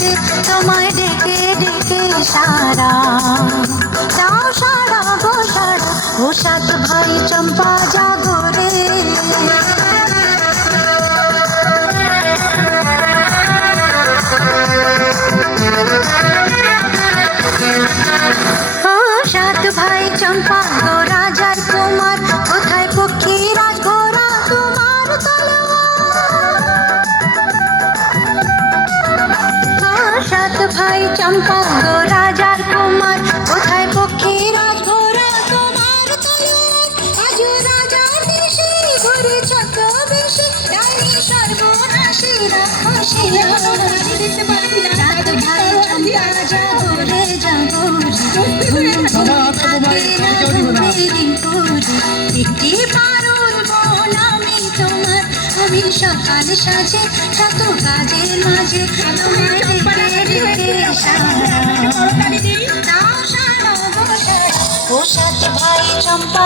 যে তোমায় ডেকে ডেকে সারা দাও সারা গো সারা ও সাত ভাই চম্পা জাগরে ও সাত ভাই চম্পা গো রাজার কুমার কোথায় পক্ষী রাজঘোড়া তোমার সাত ভাই চম্পা গো রাজার কুমার কোথায় পক্ষী রাজঘোড়া তোমার আজ রাজার দেশে ঘুরে ছোট বেশি রানী সর্বনাশী রাক্ষসী সাত ভাই চম্পা জাগরে একটি পারুল বোন আমি তোমার আমি সকাল সাজে শত কাজের মাঝে তোমায় ডেকে ডেকে সারা ও সাত ভাই চম্পা